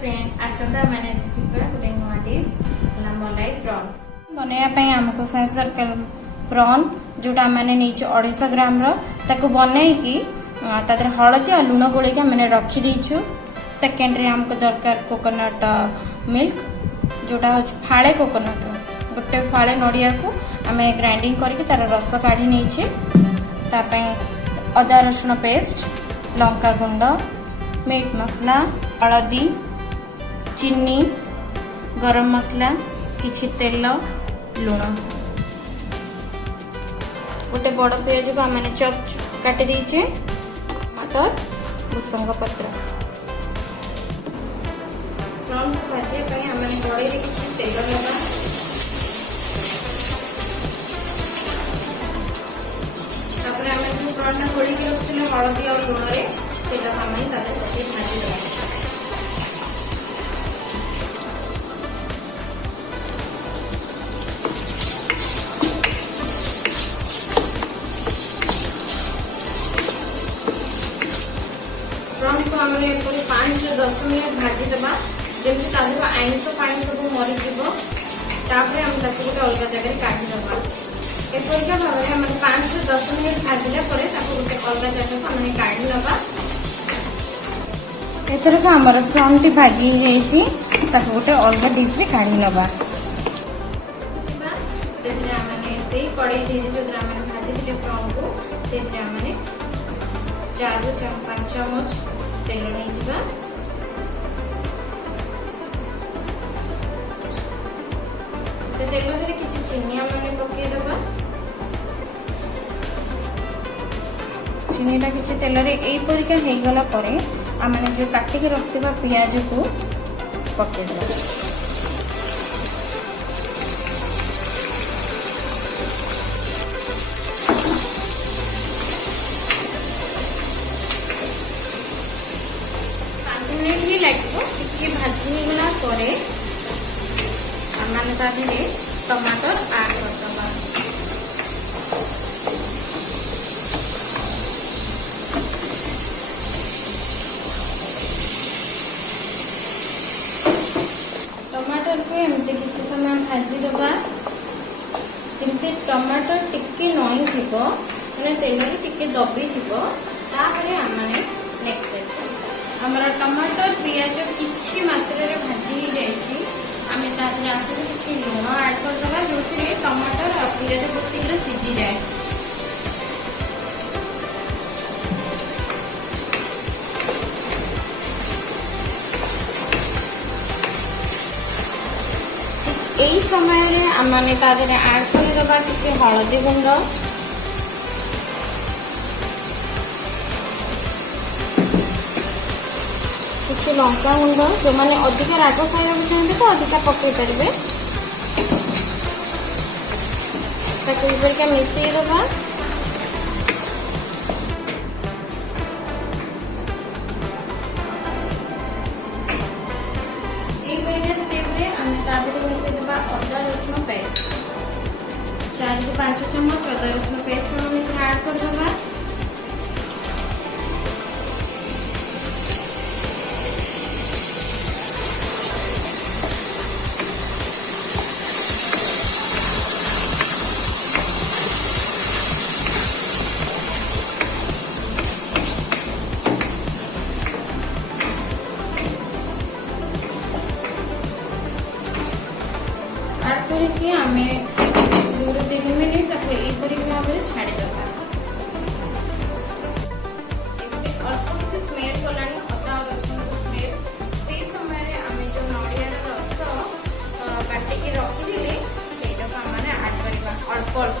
Friend आसंता मैंने शिखा गोटे नुआ डिश मलाई प्रॉन बनवाई आमको फर्स्ट दरकार प्रॉन जोटा मैंने 250 ग्राम बनईकि तादर हलदी और लुण गोल मैंने रखीदेचु। सेकेंड आमको दरकार कोकोनट मिल्क जोटा हूँ फाड़े कोकोनट गोटे फाड़े नड़िया को आम ग्राइंडिंग करके तार रस काढ़ी नहीं अदा रसुण पेस्ट लंका गुंड मीट मसला हलदी चीनी गरम मसला किछि तेल लुण गोटे बड़ पियाज को आम चप काटी देचे टमाटर भुसंग पत्र प्रॉन को भाजने आम कड़े किसी तेल लगा प्रॉन गोड़ी रखते हलदी और लुण भाजी प्रॉन को आम 5-10 मिनट भाजीदेवा जमी तादेह आइंस पानी सब मरीज तापर आम गोटे अलग जगह काढ़ीदेवा एपरिका भाव में 5-10 मिनट भाजिला गोटे अलग जगह को आम काढ़ी नवा। एथरक आमर प्रॉन टी भाजी गोटे अलग डिश रे काढ़ी नवा से कड़े जो भाजी प्रॉन को 4-5 चमच तेल नहीं जा तेल किसी चीनी आम पकईदबा चीनीटा किसी तेल यहीपरिका होगला आम जो काटिक रखा पियाज को पकईदबा लगे भाजी टमाटर ऐड करदबा टमाटर को एमती किसी समय भाजीदबा जमी टमाटर टिके नई थी मैंने तेल टिके दबी थी आम नेक्स्ट हमारा टमाटर पियाज किसी मात्रा भाजी हो जाए आम आसने किसी लुण ऐड करदे जो टमाटर और पियाज बहुत शीघ्र सीझी जाए। यही समय आम ऐड करदे किसी हलदी गुंड किसी लंका गुंड जो मैंने अधिक राग खाया चाहते तो अधिक पकई पारे मिसईदबा मिसईदबा अदा रसुण पेस्ट 4-5 चमच अदा रसुण पेस्ट ऐड करदबा आम 2-3 मिनिट भाव में छाड़ीदबा अल्प किसी स्मेल कला अदा रसुण स्मेल से समय आम जो नड़ियार रस बाटिकी रखीदे से आम ऐड करवा अल्प अल्प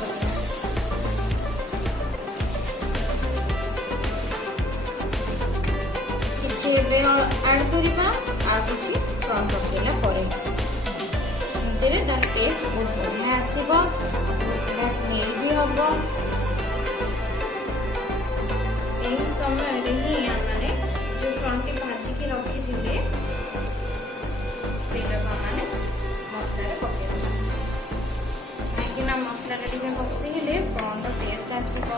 किसी ऐड करवा आ कि प्रॉन पकईला तार टेस्ट बहुत बढ़िया आसब बढ़िया स्मेल भी हम यही समय ही आमने जो प्रॉन टी भाजिकी रखी थे मसला पकईदे कहीं मसला बसगले प्रॉन टेस्ट आसब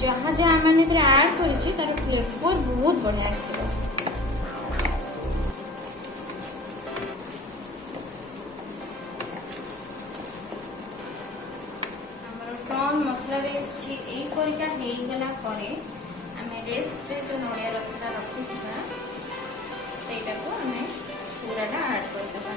जहाँ जहाँ आम ऐड कर फ्लेवर बहुत बढ़िया आसब। କିଛି ଏଇ ପରିକା ହେଇଗଲା ପରେ ଆମେ ରେଷ୍ଟରେ जो नड़िया रसटा रखिथिबा ସେଇଟାକୁ ଆମେ ପୁରାଟା ଆଡ୍ କରିଦେବା।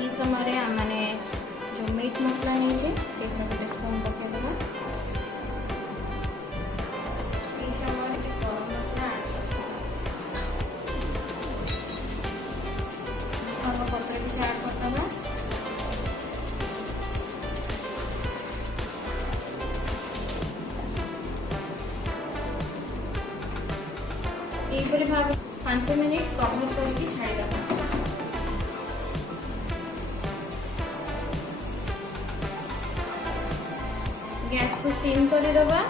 এই সময় आमने जो मीट मसला नहीं से गोटे स्पून पकईदेवा। ये समय जो गरम मसला आड भूषंग पत्र भी आड करदे। यही भाव 5 मिनिट कवर करके छाड़ीदेवा। गैस को सिम करदेवा।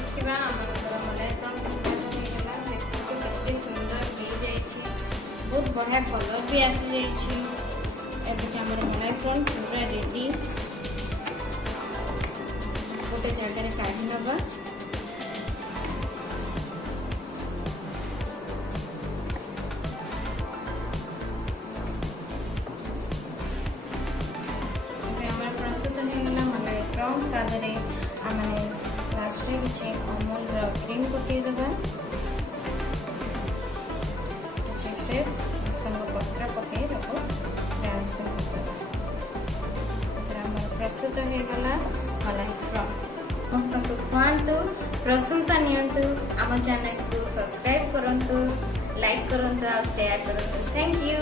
देखा मलाई प्रॉन सुंदर हो जाए, बहुत बढ़िया कलर भी आसी जाए। मलाई प्रॉन पूरा रेडी गोटे जगह काढ़ी नवा। प्रस्तुत होगा मलाई प्रॉन। तादरे आमने लास्ट में किसी अमूल क्रीम पकईदेवा। किसी फ्रेश भूषंग पत्र पकई गार्निशिंग करदेवा। प्रस्तुत होगा मलाई प्रॉन। समस्त को खुआंतु, प्रशंसा नियंतु, आम चैनल को सब्सक्राइब करंतु, लाइक करंतु और शेयर करंतु। Thank you.